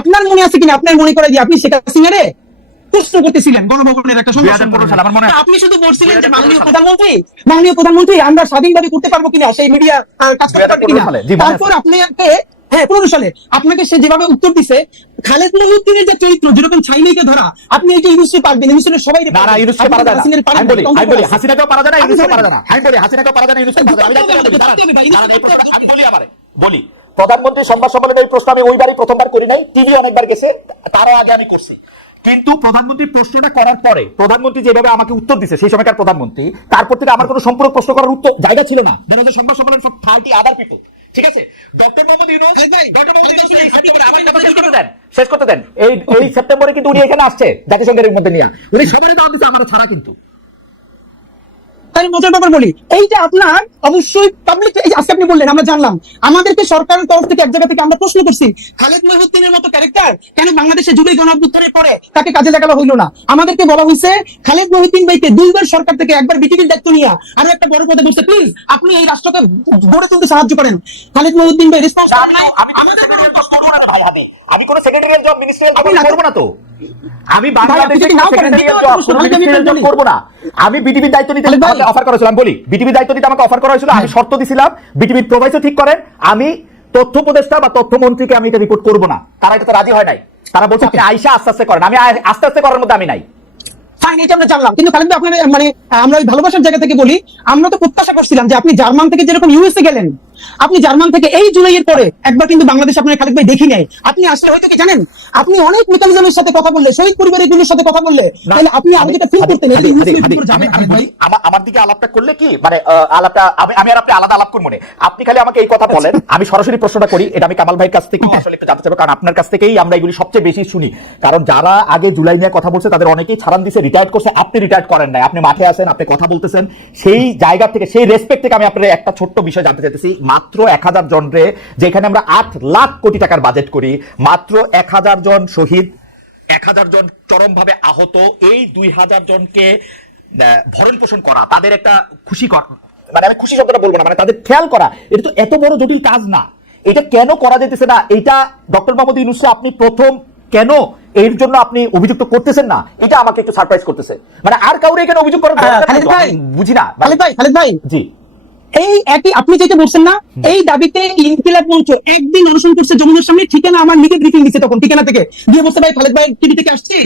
আপনার মনে আছে কিনা? আপনার মনে করে যে আপনি শেখ হাসিনারে প্রশ্ন করতেছিলেন গণভবনের একটা সংবাদ 2015 সালে, আমার আছে। আপনি শুধু বলছিলেন যে মাননীয় প্রধানমন্ত্রী মাননীয় প্রধানমন্ত্রী আমরা স্বাধীনভাবে করতে পারব কিনা? সেই মিডিয়া কাজ করতে পারবে 2015 কিনা। তারপর আপনাকে হ্যাঁ পনেরো সালে আপনাকে সে যেভাবে উত্তর দিছে খালেদ মহিউদ্দিনের যে চরিত্র যেরকম ছাইনাইকে ধরা আপনি এই যে ইউনুসকে পারবেন ইউনুসের সবাই না না ইউনুসকে পারা যায় না। আমি বলি আমি বলি হাসিনাকেও পারা যায় না ইউনুসকে পারা যায় না। আমি বলি হাসিনাকেও পারা যায় না ইউনুসকে পারা যায় না। আমি বলি। প্রধানমন্ত্রী সংবাদ সম্মেলনে এই প্রশ্ন আমি ওইবারই প্রথমবার করি নাই টিভি অনেকবার গেছে তারও আগে আমি করছি। কিন্তু প্রধানমন্ত্রী প্রশ্নটা করার পরে প্রধানমন্ত্রী যেভাবে আমাকে উত্তর দিছে সেই সময়কার প্রধানমন্ত্রী তারপর থেকে আমার কোনো সম্পূর্ণ প্রশ্ন করার উত্তর জায়গা ছিল না। সংবাদ সম্মেলন সব থার্টি আদার পিপল ঠিক আছে? ডক্টর মোহাম্মদ ইউনুস ডক্টর মোহাম্মদ শেষ করতে দেন শেষ করতে দেন। এই এই সেপ্টেম্বরে কিন্তু উনি এখানে আসছে জাতিসংঘের মধ্যে নিয়ে। উনি সবারই দাওয়াত দিচ্ছে আমার ছাড়া কিন্তু। তাই মজার ব্যাপার বলি। এইটা আপনার অবশ্যই পাবলিক এই আজকে আপনি বললেন আমরা জানলাম। আমাদেরকে সরকারের তরফ থেকে এক জায়গা থেকে আমরা প্রশ্ন করছি খালেদ মহিউদ্দিনের মতো ক্যারেক্টার কেন বাংলাদেশে জুলাই গণঅভ্যুত্থানের পরে তাকে কাজে লাগানো হইল না? আমাদেরকে বলা হয়েছে খালেদ মহিউদ্দিন ভাইকে দুইবার সরকার থেকে একবার বিটিভির দায়িত্ব নিয়ে আরও একটা বড় পদে বসে প্লিজ আপনি এই রাষ্ট্রকে গড়ে তুলতে সাহায্য করেন। খালেদ মহিউদ্দিন ভাই রেসপন্স আমি আমাদের আমি কোনো সেক্রেটারিয়াল জব মিনিস্ট্রিয়াল জব করব না তো। আমি বাংলাদেশে নাও করেন, সেক্রেটারিয়াল জব। করব না। আমি বিটিভির দায়িত্ব নিতে অফার করা হয়েছিল আমি বলি বিটিভির দায়িত্ব নিতে আমাকে অফার করা হয়েছিল আমি শর্ত দিছিলাম বিটিভির প্রভাইসও ঠিক করেন আমি তথ্য উপদেষ্টা বা তথ্যমন্ত্রীকে আমি এটা রিপোর্ট করব না। তারা এটা তো রাজি হয় নাই। তারা বলছে আপনি আইসা আস্তে আস্তে করেন। আমি আস্তে আস্তে করার মধ্যে আমি নাই। ফাইন এটা আমরা জানলাম। কিন্তু খালেদ আপনার মানে আমরা ওই ভালোবাসার জায়গা থেকে বলি আমরা তো প্রত্যাশা করছিলাম যে আপনি জার্মান থেকে যেরকম ইউএসএ গেলেন আপনি জার্মান থেকে এই জুলাইয়ের পরে একবার কিন্তু বাংলাদেশ আপনার খালেদ ভাই দেখি নাই। আপনি আসলে হয়তো কি জানেন? আপনি অনেক মেকানিজমের সাথে কথা বললে শহীদ পরিবারেরগুলোর সাথে কথা বললে তাহলে আপনি আরও যেটা ফিল করতেন আমার দিকে আলাপটা করলে কি? মানে আলাপটা আমি আর আপনি আলাদা আলাপ করব না। আপনি খালি আমাকে এই কথা বলেন আমি সরাসরি প্রশ্নটা করি এটা আমি কামাল ভাইয়ের কাছ থেকে আসলে একটু জানতে চাবো কারণ আপনার কাছ থেকেই আমরা এগুলি সবচেয়ে বেশি শুনি। কারণ যারা আগে জুলাই নিয়ে কথা বলছে তাদের অনেকেই ছাড়ান দিছে রিটায়ার্ড করছে আপনি রিটায়ার্ড করেন নাই। আপনি মাঠে আছেন আপনি কথা বলতেছেন সেই জায়গা থেকে সেই রেসপেক্ট থেকে আমি আপনার একটা ছোট্ট বিষয় জানতে চাইতেছি। মাত্র এক হাজার জন রে যেখানে আমরা আট লাখ কোটি টাকার বাজেট করি। মাত্র এক হাজার জন শহীদ এক হাজার জন চরমভাবে আহত এই দুই হাজার জনকে ভরণ পোষণ করা তাদের একটা খুশি মানে আমি খুশি শব্দটা বলব না মানে তাদের খেয়াল করা এটা তো এত বড় জটিল কাজ না। এটা কেন করা যেতেছে না? এটা ডক্টর মোহাম্মদ ইউনুসকে আপনি প্রথম কেন এর জন্য আপনি অভিযুক্ত করতেছেন না? এটা আমাকে একটু সারপ্রাইজ করতেছে। মানে আর কাউরে এখানে অভিযোগ করার বুঝি না মানে- খালেদ ভাই খালেদ ভাই। জি। এই একই আপনি যেটা বলছেন না এই দাবিতে ইনকিলাব মঞ্চ একদিন অনশন করছে যমুনার সামনে ঠিকানা আমার নিজে ব্রিফিং দিচ্ছে তখন ঠিকানা থেকে। দিয়ে বলছে ভাই খালেদ ভাই টিভি থেকে আসছি।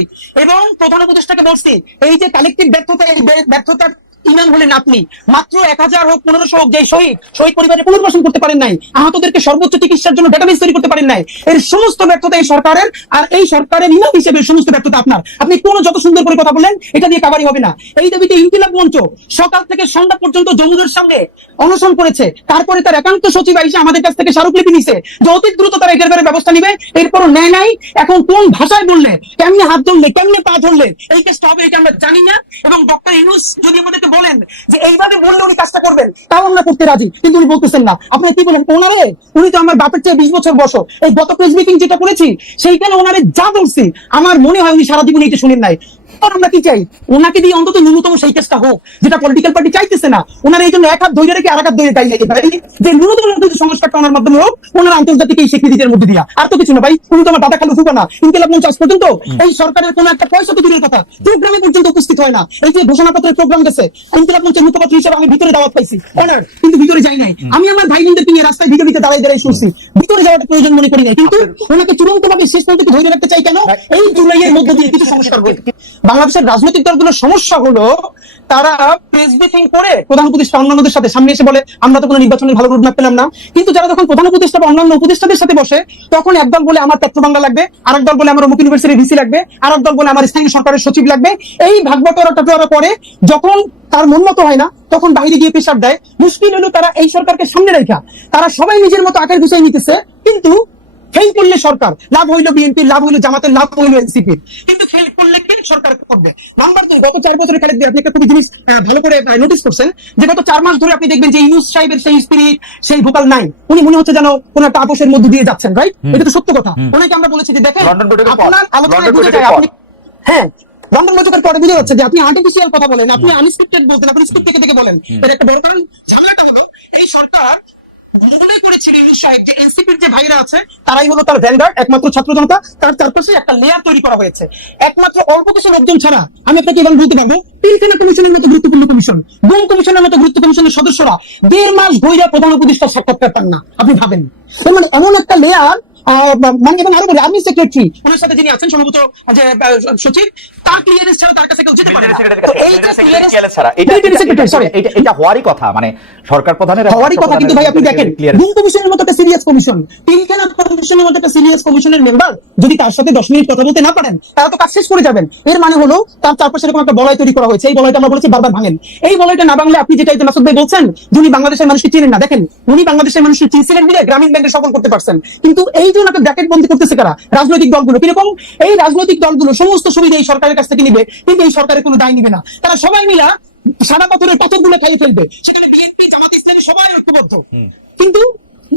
এবং প্রধান উপদেষ্টাকে বলছি এই যে কালেক্টিভ ব্যর্থতা এই ব্যর্থতার ইমাম হলেন আপনি। মাত্র এক হাজার হোক পনেরোশো হোক যে শহীদ শহীদ পুনর্বাসন করতে পারেন নাই। আহতদেরকে সর্বোচ্চ চিকিৎসার জন্য ডেটাবেস তৈরি করতে পারেন নাই। এর সমস্ত ব্যর্থতা এই সরকারের, আর এই সরকারের ইমাম হিসেবে সমস্ত ব্যর্থতা আপনার। আপনি কোন যত সুন্দর করে কথা বলেন এটা দিয়ে কাবারি হবে না। এই দাবিতে ইনকিলাব মঞ্চ সকাল থেকে সন্ধ্যা পর্যন্ত যমুনার সামনে অনশন করেছে। তারপরে তার একান্ত সচিব এসে আমাদের কাছ থেকে স্মারকলিপি নিছে। যে অতি দ্রুত তারা এটার ব্যাপারে ব্যবস্থা নিবে, এরপরও নেয় নাই। এখন কোন ভাষায় বললে, কেমনে হাত ধরলে, কেমনে পা ধরলে, এই কেসটা হবে এটা আমরা জানি না। এবং ডক্টর ইউনুস যদি আমাদেরকে বলেন যে এইভাবে বললে উনি কাজটা করবেন। তাও আমরা করতে রাজি, কিন্তু উনি বলতেছেন না। আপনি কি বলেন? ওনারে? উনি তো আমার বাপের চেয়ে বিশ বছর বসো এই গত প্রেস মিটিং যেটা করেছি, সেইখানে ওনারে যা বলছি, আমার মনে হয় উনি সারা জীবন শুনেন নাই। আমরা কি চাই? ওনাকে দিয়ে অন্তত ন্যূনতম সেই কেসটা হোক, যেটা পলিটিক্যাল পার্টি চাইতেছে না। ওনারা এই জন্য এক হাত রেখে আর এক হাত যেতে যে ন্যূনতম সংস্কারটা ওনার মাধ্যমে হোক, ওনারা আন্তর্জাতিক এই স্বীকৃতির মধ্যে দিয়া। আর তো কিছু না ভাই, উনি তো আমার দাদা খালু না পর্যন্ত এই সরকারের কোনো একটা পয়সা তো দূরের কথা প্রোগ্রামে পর্যন্ত উপস্থিত হয় না। এই যে ঘোষণাপত্রের প্রোগ্রাম মুখপাত্র হিসেবে আমি ভিতরে দাওয়াত পাইছি। কিন্তু ভিতরে যাই নাই। আমি আমার ভাই নিয়ে রাস্তায় ভিতরে দাঁড়াই দাঁড়াই শুনছি। ভিতরে যাওয়াটা প্রয়োজন মনে করি নাই। কিন্তু ওনাকে চূড়ান্ত ভাবে শেষ পর্যন্ত ধরে রাখতে চাই কেন? এই জুলাইয়ের মধ্যে দিয়ে কিছু সংস্কার। বাংলাদেশের রাজনৈতিক দলগুলোর সমস্যা হলো, তারা প্রেস ব্রিফিং করে প্রধান উপদেষ্টা অন্যান্যদের সাথে সামনে এসে বলে, আমরা তো কোনো নির্বাচনের ভালো রোড পেলাম না। কিন্তু যারা যখন প্রধান উপদেষ্টা বা অন্যান্য উপদেষ্টাদের সাথে বসে, তখন একদল বলে, আমার পেট্রো বাংলা লাগবে। আরেক দল বলে, আমার অমুক ইউনিভার্সিটির ভিসি লাগবে। আরেক দল বলে, আমার স্থানীয় সরকারের সচিব লাগবে। এই ভাগবতরা করে যখন তার মন মতো হয় না, তখন বাইরে গিয়ে প্রেশার দেয়। মুশকিল হলো তারা এই সরকারকে সামনে রেখা। তারা সবাই নিজের মতো আকার গুছাই নিতেছে, কিন্তু ফেল করলে সরকার লাভ হইল বিএনপি লাভ হইল জামাতের লাভ হইল এনসিপি কিন্তু ফেল করলে কে সরকার করবে? নাম্বার দুই গত চার বছরের খালেদ আপনি একটা খুবই জিনিস ভালো করে নোটিস করছেন যে গত চার মাস ধরে আপনি দেখবেন যে ইউনুস সাহেবের সেই স্পিরিট সেই ভোকাল নাই। উনি মনে হচ্ছে যেন কোন একটা আপোষের মধ্যে দিয়ে যাচ্ছেন রাইট এটা তো সত্য কথা। ওনাকে আমরা বলেছি যে দেখেন। আপনার আলোচনায় বুঝে যায় আপনি হ্যাঁ লন্ডন বৈঠকের পরে বুঝে যাচ্ছে যে আপনি আর্টিফিশিয়াল কথা বলেন আপনি আনস্ক্রিপ্টেড বলতেন আপনি স্ক্রিপ্ট থেকে থেকে বলেন। এর একটা বড় কারণ ঝামেলাটা হলো এই সরকার মঙ্গলেই করেছিল ইউনুস সাহেব যে এনসিপির যে ভাইরা আছে তারাই হলো তার ভ্যানগার্ড একমাত্র ছাত্র জনতা তার চারপাশে একটা লেয়ার তৈরি করা হয়েছে। একমাত্র অল্প কিছু লোকজন ছাড়া আমি আপনাকে এবার বলতে পারব পিলখানা কমিশনের মতো গুরুত্বপূর্ণ কমিশন গুম কমিশনের মতো গুরুত্ব কমিশনের সদস্যরা দেড় মাস ধৈর্য প্রধান উপদেষ্টার সাক্ষাৎকার পান না আপনি ভাবেন। মানে এমন একটা লেয়ার মানে এবং আরও বলি আর্মি সেক্রেটারি ওনার সাথে যিনি আছেন সম্ভবত যে সচিব তার ক্লিয়ারেন্স ছাড়া তার কাছে কেউ যেতে পারে না। তো এই যে এটা হওয়ারই কথা মানে সরকার প্রধানের হওয়ারই কথা কিন্তু ভাই আপনি দেখেন গুম কমিশনের মতো একটা সিরিয়াস কমিশন তিনখানা কমিশনের মতো একটা সিরিয়াস কমিশনের মেম্বার যদি তার সাথে দশ মিনিট কথা বলতে না পারেন তারা তো কাজ শেষ করে যাবেন। এর মানে হলো তার চারপাশে এরকম একটা বলয় তৈরি করা হয়েছে। এই বলয়টা আমরা বলেছি বারবার ভাঙেন। এই বলয়টা না ভাঙলে আপনি যেটা মাসুদ ভাই বলছেন উনি বাংলাদেশের মানুষকে চিনেন না। দেখেন উনি বাংলাদেশের মানুষকে চিনছিলেন বলে গ্রামীণ ব্যাংকে সফল করতে পারছেন। কিন্তু এই যে একটা ব্র্যাকেট বন্দি করতেছে কারা? রাজনৈতিক দলগুলো। কীরকম? এই রাজনৈতিক দলগুলো সমস্ত সুবিধা এই সরকারের কাছ থেকে নিবে কিন্তু এই সরকারের কোনো দায় নিবে না। তারা সবাই মিলা সাদা পাথরের পাথরগুলো খাইয়ে ফেলবে। সেখানে বিএনপি জামাত ইসলামী সবাই ঐক্যবদ্ধ। কিন্তু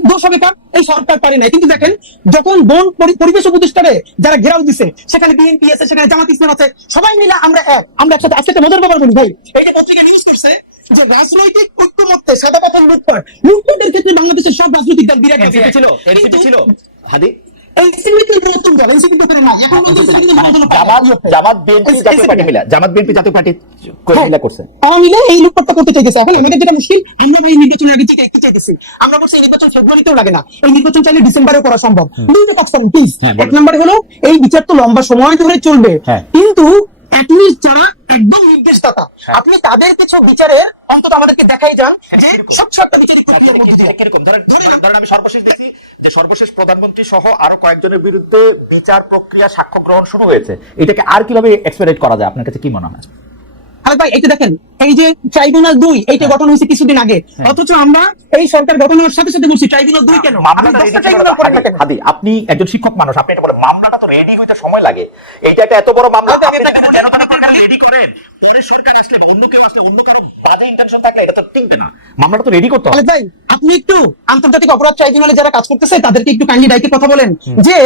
দোষ হবে কার? এই সরকার পারে নাই। কিন্তু দেখেন যখন বন পরিবেশ উপদেষ্টারে যারা ঘেরাও দিছে সেখানে বিএনপি আছে সেখানে জামাত ইসলাম আছে সবাই মিলে আমরা এক। আমরা একসাথে আজকে মজার ব্যাপার বলি ভাই। পত্রিকা নিউজ করছে যে রাজনৈতিক ঐক্যমত্যে সাদা পাথর লুটপাট। লুটপাটের ক্ষেত্রে বাংলাদেশের সব রাজনৈতিক দল বিরাট ছিল ছিল। হাদি? জামাত বিএনপি জাতীয় পার্টি মিলা। জামাত বিএনপি জাতীয় পার্টি হ্যাঁ। মিলা করছে। তারা মিলে এই করতে চাইতেছে। এখন আমাদের যেটা মুশকিল আমরা ভাই নির্বাচনের আগে থেকে একটু চাইতেছি। আমরা বলছি নির্বাচন ফেব্রুয়ারিতেও লাগে না। এই নির্বাচন চাইলে ডিসেম্বরেও করা সম্ভব। দুইটা কাজ প্লিজ হ্যাঁ, এক নম্বরে হলো এই বিচার তো লম্বা সময় ধরে চলবে। হ্যাঁ। কিন্তু অ্যাটলিস্ট যারা একদম নির্দেশদাতা। হ্যাঁ। আপনি তাদের কিছু বিচারের অন্তত আমাদেরকে দেখাই যান যে সব একটা বিচারিক প্রক্রিয়ার মধ্যে দিয়ে। কীরকম? ধরেন- ধরেন আমি সর্বশেষ দেখি যে সর্বশেষ প্রধানমন্ত্রী সহ আরও কয়েকজনের বিরুদ্ধে বিচার প্রক্রিয়া সাক্ষ্য গ্রহণ শুরু হয়েছে। এটাকে আর কীভাবে এক্সপেক্ট করা যায়? আপনার কাছে কি মনে হয়? আরে ভাই এটা দেখেন এই যে ট্রাইব্যুনাল দুই এইটা গঠন হয়েছে কিছুদিন আগে। অথচ আমরা এই সরকার গঠন হওয়ার সাথে সাথে বলছি ট্রাইব্যুনাল দুই কেন? হাদি, আপনি একজন শিক্ষক মানুষ আপনি এটা বলেন মামলাটা তো রেডি হইতে সময় লাগে। এইটা একটা এত বড় মামলা রেডি করেন পরে সরকার আসলে অন্য কেউ আসলে অন্য কারও বাজে ইন্টেনশন থাকলে এটা তো টিকবে না। মামলাটা তো রেডি করতে হবে। ভাই আপনি একটু আন্তর্জাতিক অপরাধ ট্রাইব্যুনালে যারা কাজ করতেছে তাদেরকে একটু কাইন্ডলি ডাইকে কথা বলেন। যে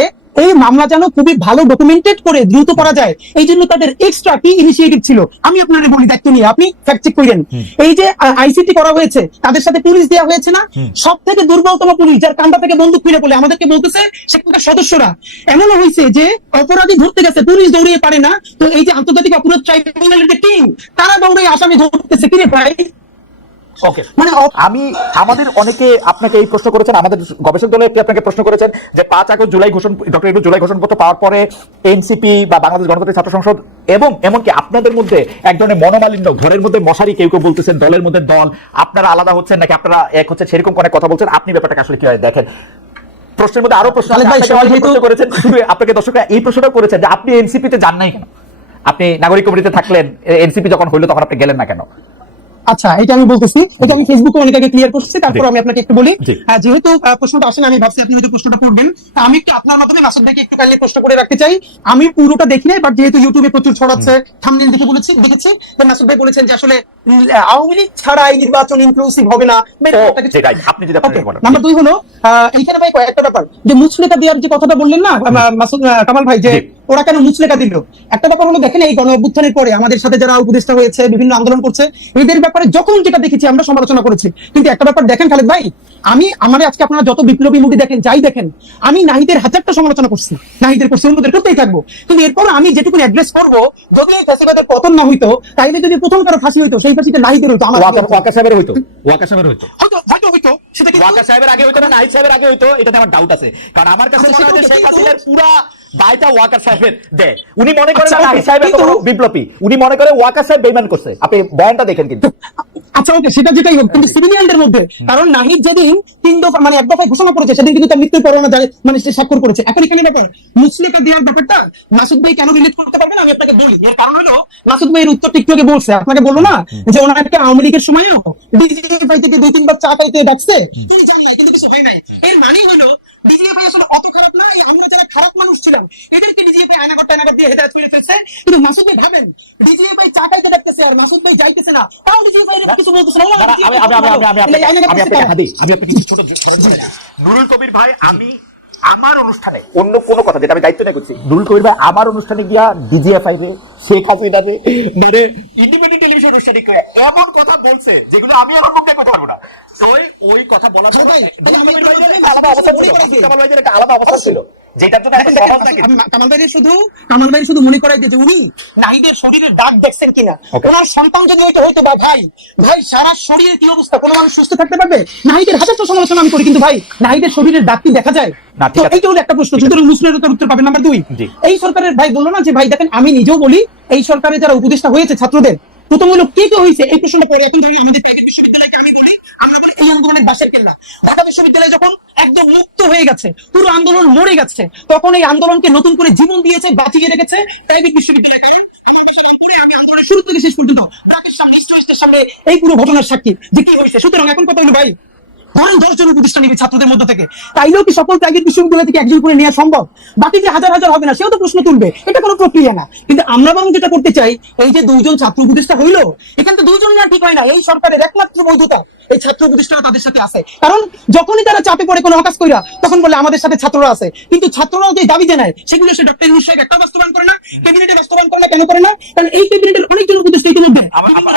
এই মামলা যেন খুবই ভালো ডকুমেন্টেড করে দ্রুত করা যায় এই জন্য তাদের এক্সট্রা কি ইনিশিয়েটিভ ছিল। আমি আপনাদের বলি দায়িত্ব নিয়ে আপনি ফ্যাক্ট চেক করেন। এই যে আইসিটি করা হয়েছে তাদের সাথে পুলিশ দেওয়া হয়েছে না? সব থেকে দুর্বলতম পুলিশ যার কান্দা থেকে বন্দুক খুলে বলে আমাদেরকে বলতেছে সেখানকার সদস্যরা। এমনও হয়েছে যে অপরাধী ধরতে গেছে পুলিশ দৌড়িয়ে পারে না। তো এই যে আন্তর্জাতিক অপরাধ ট্রাইব্যুনালের টিম তারা দৌড়ে আসামি ধরতেছে। কিরে ভাই? ওকে মানে আমি আমাদের অনেকে আপনাকে এই প্রশ্ন করেছেন আমাদের গবেষক দলে আপনাকে প্রশ্ন করেছেন যে পাঁচ আগস্ট জুলাই ঘোষণ ডক্টর জুলাই ঘোষণপত্র পাওয়ার পরে এনসিপি বা বাংলাদেশ গণতান্ত্রিক ছাত্র সংসদ এবং এমনকি আপনাদের মধ্যে এক ধরনের মনোমালিন্য ঘরের মধ্যে মশারি কেউ কেউ বলতেছেন দলের মধ্যে দল আপনারা আলাদা হচ্ছেন নাকি আপনারা এক হচ্ছে সেরকম অনেক কথা বলছেন? আপনি ব্যাপারটাকে আসলে কীভাবে দেখেন? প্রশ্নের মধ্যে আরও প্রশ্ন করেছেন আপনাকে দর্শকরা এই প্রশ্নটাও করেছেন যে আপনি এনসিপিতে যান নাই কেন? আপনি নাগরিক কমিটিতে থাকলেন এনসিপি যখন হইল তখন আপনি গেলেন না কেন? আচ্ছা এটা আমি বলতেছি। এটা আমি ফেসবুকে অনেক আগে ক্লিয়ার করতেছি তারপর আমি আপনাকে একটু বলি। জি। যেহেতু প্রশ্নটা আসেন আমি ভাবছি আপনি হয়তো প্রশ্নটা করবেন। আমি একটু আপনার মাধ্যমে মাসুদ ভাইকে একটু কাইন্ডলি প্রশ্ন করে রাখতে চাই। আমি পুরোটা দেখি নাই বাট যেহেতু ইউটিউবে প্রচুর ছড়াচ্ছে থামনেল দেখে বলেছি দেখেছি। মাসুদ ভাই বলেছেন যে আসলে আওয়ামী লীগ ছাড়া এই নির্বাচন ইনক্লুসিভ হবে না বা এরকম ও, একটা কিছু। জি, right. আপনি যদি আপনার Okay, বলেন। নাম্বার দুই হলো এইখানে ভাই কয়েকটা ব্যাপার যে মুচলেখা দেওয়ার যে কথাটা বললেন না মাসুদ কামাল ভাই যে ওরা কেন মুচলেখা দিল একটা ব্যাপার হলো দেখেন এই গণ অভ্যুত্থানের পরে আমাদের সাথে যারা উপদেষ্টা হয়েছে বিভিন্ন আন্দোলন করছে এদের ব্যাপারে যখন যেটা দেখেছি আমরা সমালোচনা করেছি কিন্তু একটা ব্যাপার দেখেন খালেদ ভাই আমি আমার আজকে আপনারা যত বিপ্লবী মুভি দেখেন যাই দেখেন আমি নাহিদের হাজারটা সমালোচনা করছি নাহিদের করছি অন্যদের করতেই থাকব কিন্তু এরপর আমি যেটুকু অ্যাড্রেস করব যদি ফ্যাসিবাদের পতন না হইতো তাইলে যদি প্রথম কারও ফাঁসি হইতো সেই ফাঁসিতে নাহিদের হইতো আমার ওয়াকা ওয়াকা সাহেবের হইতো। ওয়াকা সাহেবের হইতো। হয়তো হয়তো হইতো সেটা কি ওয়াকা সাহেবের আগে হইতো না নাহিদ সাহেবের আগে হইতো এটাতে আমার ডাউট আছে। কারণ আমার কাছে আচ্ছা, মনে হয় যে শেখ হাসিনার পুরা দায়টা ওয়াকার সাহেবের দেয় উনি মনে করেন আচ্ছা, না নাহিদ সাহেব এত বিপ্লবী। উনি মনে করে ওয়াকার সাহেব বেইমান করছে। আপনি বয়ানটা দেখেন কিন্তু। আচ্ছা ওকে সেটা যেটাই হোক কিন্তু সিভিলিয়ানদের মধ্যে কারণ নাহিদ যেদিন তিন দফা মানে এক দফায় ঘোষণা করেছে সেদিন কিন্তু তার মৃত্যুর পরোয়ানা জারি মানে সে স্বাক্ষর করেছে। এখন এখানে ব্যাপার মুসলিকা দেওয়ার ব্যাপারটা মাসুদ ভাই কেন রিলেট করতে পারবেন আমি আপনাকে বলি। এর কারণ হলো মাসুদ ভাইয়ের উত্তর আগে বলছে। আপনাকে বলল না যে ওনাকে আওয়ামী লীগের সময়ও ডিজিএফআই থেকে দুই তিনবার চা খাইতে ডাকছে। তিনি জান নাই কিন্তু কিছু হয় নাই। এর মানে হলো ডিজিএফআই আসলে অত খারাপ না এই আমরা যারা খারাপ মানুষ ছিলাম এদেরকে ডিজিএফআই আয়নাগর টায়নাগর দিয়ে হেদায়ত করে ফেলছে কিন্তু মাসুদ ভাই ভাবেন ডিজিএফআই চা খাইতে ডাকতেছে আর মাসুদ ভাই যাইতেছে না তাও ডিজিএফআই কিছু বলতেছে না আমি আমি আমি আমি আমি আমি ছোট। নুরুল কবির ভাই আমি আমার অনুষ্ঠানে অন্য কোনো কথা যেটা আমি দায়িত্ব নিয়ে করছি নুরুল কবির ভাই আমার অনুষ্ঠানে গিয়া ডিজিএফআই রে শেখ হাসিনা রে মানে ইন্ডিপেন্ডেন্ট টেলিভিশন অনুষ্ঠানে কি? এমন কথা বলছে যেগুলো আমি আমার মুখে কথা বলব না তো ওই- কথা বলি, আলাদা অবস্থা ছিল। যেটার জন্য সমাজ নাকি আমি কামাল ভাইয়ের শুধু কামাল ভাইয়ের শুধু মনে করাই যে উনি নারীদের শরীরের দাগ দেখছেন কিনা? ওনার সন্তান যদি হয়তো বা ভাই ভাই সারা শরীরের কি অবস্থা? কোনো মানুষ সুস্থ থাকতে পারবে? নারীদের হাজারটা সমালোচনা আমি করি কিন্তু ভাই নারীদের শরীরের দাগ কি দেখা যায়? না, ঠিক তো আছে। এইটা হলো একটা প্রশ্ন সুতরাং মুসলিমের উত্তর পাবেন নাম্বার দুই। এই সরকারের ভাই বলল না যে ভাই দেখেন আমি নিজেও বলি এই সরকারের যারা উপদেষ্টা হয়েছে ছাত্রদের প্রথম হলো কে কে হয়েছে? এই প্রশ্নটা পরে এখন ধরি আমাদের প্রাইভেট বিশ্ববিদ্যালয়কে আমি বলি আমরা বলি এই আন্দোলনের বাসের কেল্লা। ঢাকা বিশ্ববিদ্যালয় যখন একদম মুক্ত হয়ে গেছে, পুরো আন্দোলন মরে গেছে, তখন এই আন্দোলনকে নতুন করে জীবন দিয়েছে, বাঁচিয়ে রেখেছে প্রাইভেট বিশ্ববিদ্যালয় শুরু থেকে শেষ পর্যন্ত সামনে এই পুরো ঘটনার সাক্ষী যে কি হয়েছে। সুতরাং এখন কথা হলো ভাই? ধরেন দশজন উপদেষ্টা নিবে ছাত্রদের মধ্যে থেকে। তাইলেও কি সকল প্রাইভেট বিশ্ববিদ্যালয় থেকে একজন করে নেওয়া সম্ভব? বাকি যে হাজার হাজার হবে না, সেও তো প্রশ্ন তুলবে। এটা কোনো প্রক্রিয়া না। কিন্তু আমরা বরং যেটা করতে চাই, এই যে দুইজন ছাত্র উপদেষ্টা হইল, এখান তো দুইজন না ঠিক হয় না। এই সরকারের একমাত্র বৈধতা এই ছাত্র উপদেষ্টারা তাদের সাথে আছে। কারণ যখনই তারা চাপে পড়ে কোনো হকাজ কইরা, তখন বলে আমাদের সাথে ছাত্ররা আছে। কিন্তু ছাত্ররাও যে দাবি জানায়, সেগুলো সে ডক্টর ইউনুস একটা বাস্তবায়ন করে না। ক্যাবিনেটে বাস্তবায়ন করলে কেন করে না? কারণ এই ক্যাবিনেটের অনেকজন উপদেষ্টা ইতিমধ্যে আমার- কিন্তু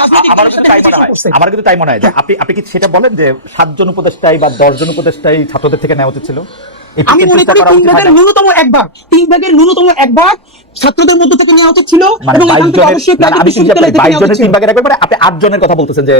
সাথে তাই মনে হয়। আমার কিন্তু তাই মনে হয় যে আপনি আপনি কি সেটা বলেন যে সাতজন উপদেষ্টাই বা দশজন উপদেষ্টাই ছাত্রদের থেকে নেওয়া উচিত ছিল? আমি মনে করি তিন ভাগের ন্যূনতম এক ভাগ। তিন ভাগের ন্যূনতম এক ভাগ ছাত্রদের মধ্যে থেকে নেওয়া উচিত ছিল মানে এবং এখান থেকে অবশ্যই মানে প্রাইভেট বিশ্ববিদ্যালয় থেকে নেওয়া উচিত ছিল। আপনি আট জনের কথা বলতেছেন যে।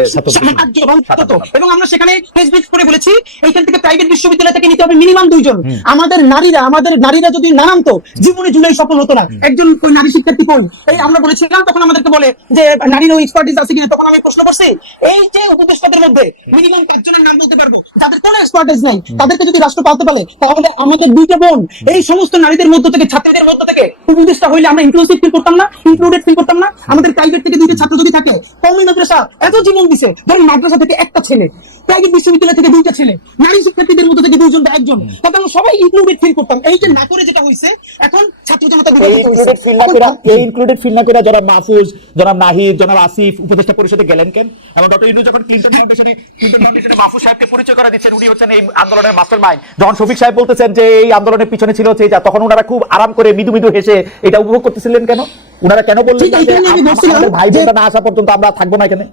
এবং আমরা সেখানে ফেসবুক করে বলেছি এইখান থেকে প্রাইভেট বিশ্ববিদ্যালয় থেকে নিতে হবে মিনিমাম দুইজন। আমাদের নারীরা আমাদের নারীরা যদি না নামতো জীবনে জুলাই সফল হতো না। একজন কই নারী শিক্ষার্থী কই এই আমরা বলেছিলাম তখন আমাদেরকে বলে যে নারীরও এক্সপার্টিস আছে কিনা তখন আমি প্রশ্ন করছি এই যে উপদেষ্টাদের মধ্যে মিনিমাম পাঁচজনের নাম বলতে পারব যাদের কোনো এক্সপার্টিস নাই তাদেরকে যদি রাষ্ট্র পালতে পারে তাহলে আমাদের দুইটা বোন এই সমস্ত নারীদের মধ্য থেকে ছাত্রীদের মধ্য থেকে উপদেষ্টা হইলে আমরা ইনক্লুসিভ ফিল করতাম না ইনক্লুডেড ফিল করতাম না। আমাদের প্রাইভেট থেকে দুইটা ছাত্র যদি থাকে কমই মাদ্রাসা এত জীবন দিছে, ধরেন মাদ্রাসা থেকে একটা ছেলে প্রাইভেট বিশ্ববিদ্যালয় থেকে দুইটা ছেলে, নারী শিক্ষার্থীদের মধ্যে থেকে দুইজন বা একজন, তাতে আমরা সবাই ইনক্লুডেড ফিল করতাম। এই যে না যেটা হয়েছে এখন ছাত্র জনতা এই বিভাজিত হয়েছে। না করে তা- এই included feel না করে জনাব মাহফুজ জনাব নাহিদ জনাব আসিফ উপদেষ্টা পরিষদে গেলেন কেন? এবং ডক্টর ইউনূস যখন ক্লিনটন ফাউন্ডেশনে ক্লিনটন ফাউন্ডেশনে মাহফুজ সাহেবকে পরিচয় করে দিচ্ছেন উনি হচ্ছেন এই আন্দোলনের মাস্টার মাইন্ড যখন শফিক সাহেব বলতেছেন যে এই আন্দোলনের পিছনে ছিল হচ্ছে তখন ওনারা খুব আরাম করে মৃদু মৃদু হেসে এটা উপভোগ করতেছিলেন কেন? ওনারা কেন বললেন ভাই না আসা পর্যন্ত আমরা থাকব না এখানে?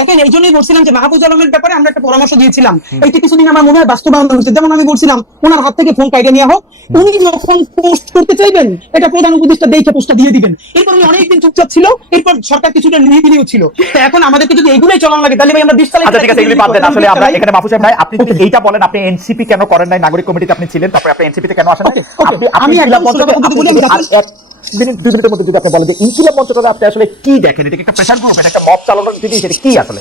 দেখেন এই জন্যই বলছিলাম যে মাহবুজ আলমের ব্যাপারে আমরা একটা পরামর্শ দিয়েছিলাম। এইটা কিছুদিন আমার মনে হয় বাস্তবায়ন হচ্ছে যেমন আমি বলছিলাম ওনার হাত থেকে ফোন কাইডে নেওয়া হোক। উনি যখন পোস্ট করতে চাইবেন এটা প্রধান উপদেষ্টা দেখে পোস্টটা দিয়ে দিবেন। এরপর উনি অনেকদিন চুপচাপ ছিল এরপর সরকার কিছুটা নিরিবিলিও ছিল। এখন আমাদেরকে যদি এগুলোই চলানো লাগে তাহলে ভাই আমরা দেশ চালাই আচ্ছা ঠিক আছে এগুলি বাদ দেন। আসলে আমরা এখানে মাহফুজ ভাই আপনি যদি এইটা বলেন আপনি এনসিপি কেন করেন নাই? নাগরিক কমিটিতে আপনি ছিলেন তারপরে আপনি এনসিপি তে কেন আসেন. আপনি আমি একদম বলি, আমি মিনিট দুই মিনিটের মধ্যে যদি আপনি বলেন যে ইনকিলাব মঞ্চটা আপনি আসলে কি দেখেন? এটা একটা প্রেশার গ্রুপ এটা একটা মব চালানোর জিনিস এটা কি আসলে?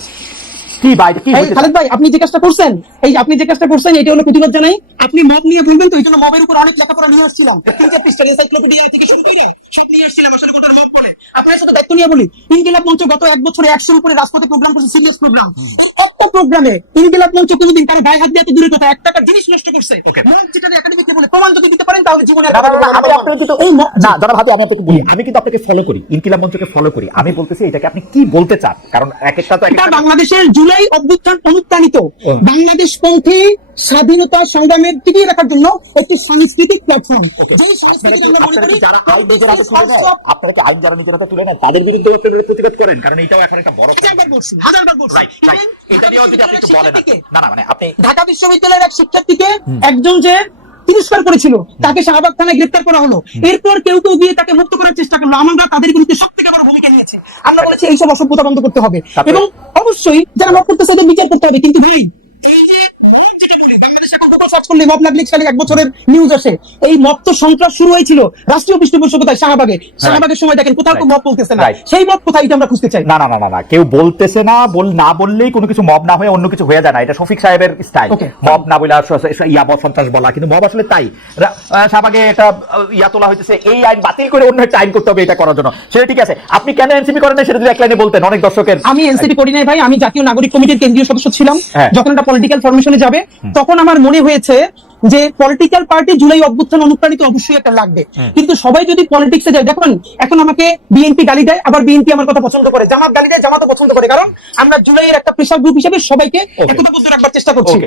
কি ভাই কি খালেদ ভাই আপনি যে কাজটা করছেন এই আপনি যে কাজটা করছেন এটা হলো প্রতিবাদ জানাই। আপনি মব নিয়ে বলবেন তো এই জন্য মবের উপর অনেক লেখাপড়া নিয়ে আসছিলাম। তিন চার পৃষ্ঠা এনসাইক্লোপিডিয়া থেকে শুরু করে সব নিয়ে আসছিলাম আসলে কোনটা মব বলে আপনার সাথে দায়িত্ব নিয়ে বলি ইনকিলাব মঞ্চ গত এক বছরে একশো উপরে রাজপথে প্রোগ্রাম করছে সিরিয়াস প্রোগ্রাম এই প্রোগ্রামে ইনকিলাব মঞ্চ কোনোদিন কারও গায়ে হাত দিয়ে দূরের কথা এক টাকার জিনিস নষ্ট করছে। মব যেটা একাডেমিকে বলে প্রমাণ যদি দিতে পারেন তাহলে জীবনে না, না, না, না, আমি আপনাকে কিন্তু- এই মব না, জনাব হাতে আমি আপনাকে বলি, আমি কিন্তু আপনাকে ফলো করি ইনকিলাব মঞ্চকে ফলো করি। আমি বলতেছি এটাকে আপনি কি বলতে চান? কারণ এক একটা তো একটা- বাংলাদেশের জুলাই অভ্যুত্থান অনুপ্রাণিত। বাংলাদেশ পন্থী স্বাধীনতা সংগ্রামের টিকিয়ে রাখার জন্য একটি সাংস্কৃতিক প্ল্যাটফর্ম যে সংস্কৃতি আমরা মনে করি যারা আইন আপনারা কি যারা নিজের তুলে নেয়, তাদের বিরুদ্ধে প্রতিবাদ করেন কারণ এটাও এখন একটা বড় হাজারবার বলছি হাজারবার বলছি। Right, right. Even এটা নিয়েও যদি আপনি একটু বলেন না না মানে আপনি ঢাকা বিশ্ববিদ্যালয়ের এক শিক্ষার্থীকে একজন যে তিরস্কার করেছিল তাকে শাহবাগ থানায় গ্রেপ্তার করা হলো। এরপর কেউ কেউ গিয়ে তাকে মুক্ত করার চেষ্টা করল। আমরা তাদের বিরুদ্ধে সব থেকে বড় ভূমিকা নিয়েছি। আমরা বলেছি এইসব অসভ্যতা বন্ধ করতে হবে। এবং অবশ্যই যারা মত করতেছে বিচার করতে হবে কিন্তু ভাই এই যে মব যেটা বলি বাংলাদেশ এখন গুগল সার্চ করলে মব লাগলে খালি এক বছরের নিউজ আসে। এই মব তো সন্ত্রাস শুরু হয়েছিল রাষ্ট্রীয় পৃষ্ঠপোষকতায় শাহবাগে। শাহবাগের সময় দেখেন কোথাও তো মব বলতেছে না। সেই মব কোথায় এটা আমরা খুঁজতে চাই? না না না না কেউ বলতেছে না বল না বললেই কোনো কিছু মব না হয়ে অন্য কিছু হয়ে যায় না। এটা শফিক সাহেবের স্টাইল মব না বলে ইয়া সন্ত্রাস বলা। কিন্তু মব আসলে তাই। শাহবাগে এটা ইয়া তোলা হইতেছে এই আইন বাতিল করে অন্য একটা আইন করতে হবে এটা করার জন্য। সেটা ঠিক আছে। আপনি কেন এনসিপি করেন না সেটা যদি এক লাইনে বলতেন অনেক দর্শকের আমি এনসিপি করি নাই ভাই আমি জাতীয় নাগরিক কমিটির কেন্দ্রীয় সদস্য ছিলাম। হ্যাঁ। যখন একটা পলিটিক্যাল ফরমেশনে যাবে তখন আমার মনে হয়েছে যে পলিটিক্যাল পার্টি জুলাই অভ্যুত্থান অনুপ্রাণিত অবশ্যই একটা লাগবে। কিন্তু সবাই যদি পলিটিক্সে যায় দেখুন এখন আমাকে বিএনপি গালি দেয় আবার বিএনপি আমার কথা পছন্দ করে। জামাত গালি দেয় জামাতও পছন্দ করে কারণ আমরা জুলাইয়ের একটা প্রেশার গ্রুপ হিসেবে সবাইকে. একতাবদ্ধ রাখবার চেষ্টা করছি.